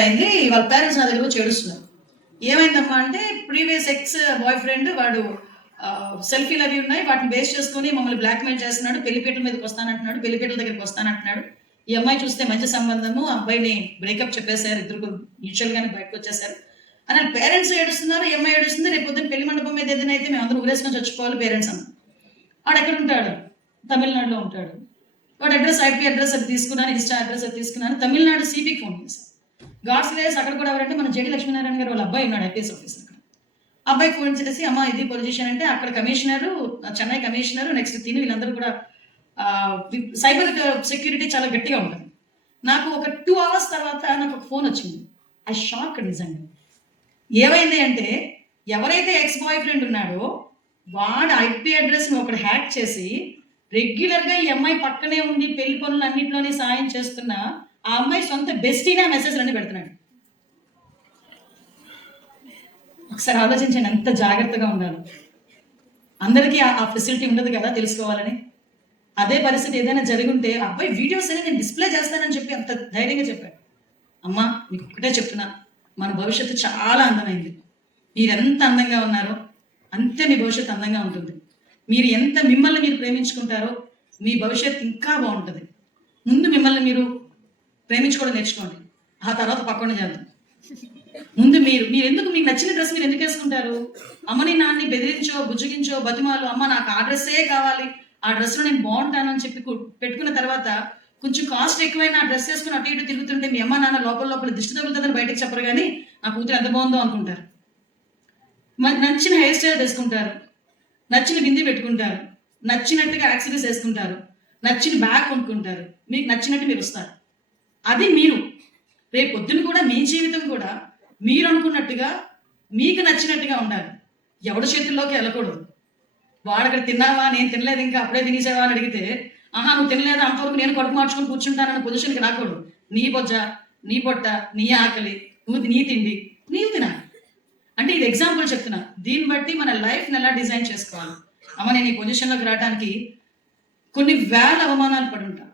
అయింది. వాళ్ళ పేరెంట్స్ నా దగ్గర వచ్చి ఏడుస్తున్నారు. ఏమైందమ్మా అంటే ప్రీవియస్ ఎక్స్ బాయ్ ఫ్రెండ్ వాడు సెల్ఫీలు అవి ఉన్నాయి, వాటిని బేస్ చేసుకుని మమ్మల్ని బ్లాక్మెయిల్ చేస్తున్నాడు, పెళ్లిపీటల మీదకి వస్తానంటున్నాడు, పెళ్లిపీటల దగ్గరికి వస్తానంటున్నాడు. ఈ అమ్మాయి చూస్తే మంచి సంబంధము, అబ్బాయిని బ్రేకప్ చెప్పేశారు, ఇద్దరు మ్యూచువల్ గానే బయటకు వచ్చేసారు అని పేరెంట్స్ ఏడుస్తున్నారు. ఈ అమ్మాయి ఏడుస్తుంది. రేపు పొద్దున్న పెళ్లి మండపం మీద ఏదైనా అయితే మేము అందరూ ఊరేసుకొని చచ్చిపోవాలి పేరెంట్స్ అన్న. వాడు ఎక్కడ ఉంటాడు? తమిళనాడులో ఉంటాడు. వాడు అడ్రస్ ఐపీ అడ్రస్ అది తీసుకున్నాను, ఇన్స్టా అడ్రస్ అది తీసుకున్నాను, తమిళనాడు సిపికి ఫోన్ చేశాను. గాడ్స్ గ్రేస్ అక్కడ కూడా ఎవరంటే మన జేడి లక్ష్మీనారాయణ గారు వాళ్ళ అబ్బాయి ఉన్నాడు ఐపీఎస్ ఆఫీసర్. అక్కడ అబ్బాయికి ఫోన్ చేసి అమ్మ ఇది పొజిషన్ అంటే అక్కడ కమిషనరు, చెన్నై కమిషనరు, నెక్స్ట్ తిని వీళ్ళందరూ కూడా సైబర్ సెక్యూరిటీ చాలా గట్టిగా ఉంటుంది. నాకు ఒక 2 hours తర్వాత నాకు ఒక ఫోన్ వచ్చింది. ఐ షాక్ నిజంగా. ఏమైంది అంటే ఎవరైతే ఎక్స్ బాయ్ ఫ్రెండ్ ఉన్నాడో వాడు ఐపీ అడ్రస్ని ఒకటి హ్యాక్ చేసి రెగ్యులర్గా ఈ అమ్మాయి పక్కనే ఉండి పెళ్లి పనులు అన్నింటిలోనే సాయం చేస్తున్న ఆ అమ్మాయి సొంత బెస్టీనే మెసేజ్ అన్ని పెడుతున్నాడు. ఒకసారి ఆలోచించండి, ఎంత జాగ్రత్తగా ఉండాలి. అందరికీ ఆ ఫెసిలిటీ ఉండదు కదా తెలుసుకోవాలని. అదే పరిస్థితి ఏదైనా జరుగుంటే అబ్బాయి వీడియోస్ అనేది నేను డిస్ప్లే చేస్తానని చెప్పి అంత ధైర్యంగా చెప్పాడు. అమ్మా మీకు ఒకటే చెప్తున్నా, మన భవిష్యత్తు చాలా అందమైంది. మీరు ఎంత అందంగా ఉన్నారో అంతే మీ భవిష్యత్తు అందంగా ఉంటుంది. మీరు ఎంత మిమ్మల్ని మీరు ప్రేమించుకుంటారో మీ భవిష్యత్తు ఇంకా బాగుంటుంది. ముందు మిమ్మల్ని మీరు ప్రేమించుకోవడం నేర్చుకోండి, ఆ తర్వాత పక్కన చేద్దాం. ముందు మీరు ఎందుకు మీకు నచ్చిన డ్రెస్ మీరు ఎందుకు వేసుకుంటారు? అమ్మని నాన్ని బెదిరించో బుజ్జగించో బతిమాలు, అమ్మ నాకు ఆ డ్రెస్సే కావాలి, ఆ డ్రెస్లో నేను బాగుంటాను అని చెప్పి పెట్టుకున్న తర్వాత కొంచెం కాస్ట్ ఎక్కువైనా ఆ డ్రెస్ వేసుకుని అటు ఇటు తిరుగుతుంటే మీ అమ్మ నాన్న లోపల దిష్టి తగులుతుందని బయటకు చెప్పరు, కానీ నా కూతురు ఎంత బాగుందో అనుకుంటారు. నచ్చిన హెయిర్ స్టైల్ వేసుకుంటారు, నచ్చిన బింది పెట్టుకుంటారు, నచ్చినట్టుగా యాక్సెసరీస్ వేసుకుంటారు, నచ్చిన బ్యాగ్ కొనుక్కుంటారు, మీకు నచ్చినట్టు మీరు వస్తారు. అది మీరు. రేపు పొద్దున కూడా మీ జీవితం కూడా మీరు అనుకున్నట్టుగా మీకు నచ్చినట్టుగా ఉండాలి. ఎవడి చేతుల్లోకి వెళ్ళకూడదు. వాడక్కడ తిన్నావా, నేను తినలేదు ఇంకా అప్పుడే తినేసావా అని అడిగితే ఆహా నువ్వు తినలేదా అంతవరకు నేను కడుపు మార్చుకొని కూర్చుంటానన్న పొజిషన్కి రాకూడదు. నీ బొజ్జ, నీ పొట్ట, నీ ఆకలి, నీ తిండి నీవు తినాలి. అంటే ఇది ఎగ్జాంపుల్ చెప్తున్నా. దీన్ని బట్టి మన లైఫ్ని ఎలా డిజైన్ చేసుకోవాలి. అమ్మ నేను ఈ పొజిషన్లోకి రావడానికి కొన్ని వేల అవమానాలు పడి ఉంటాను.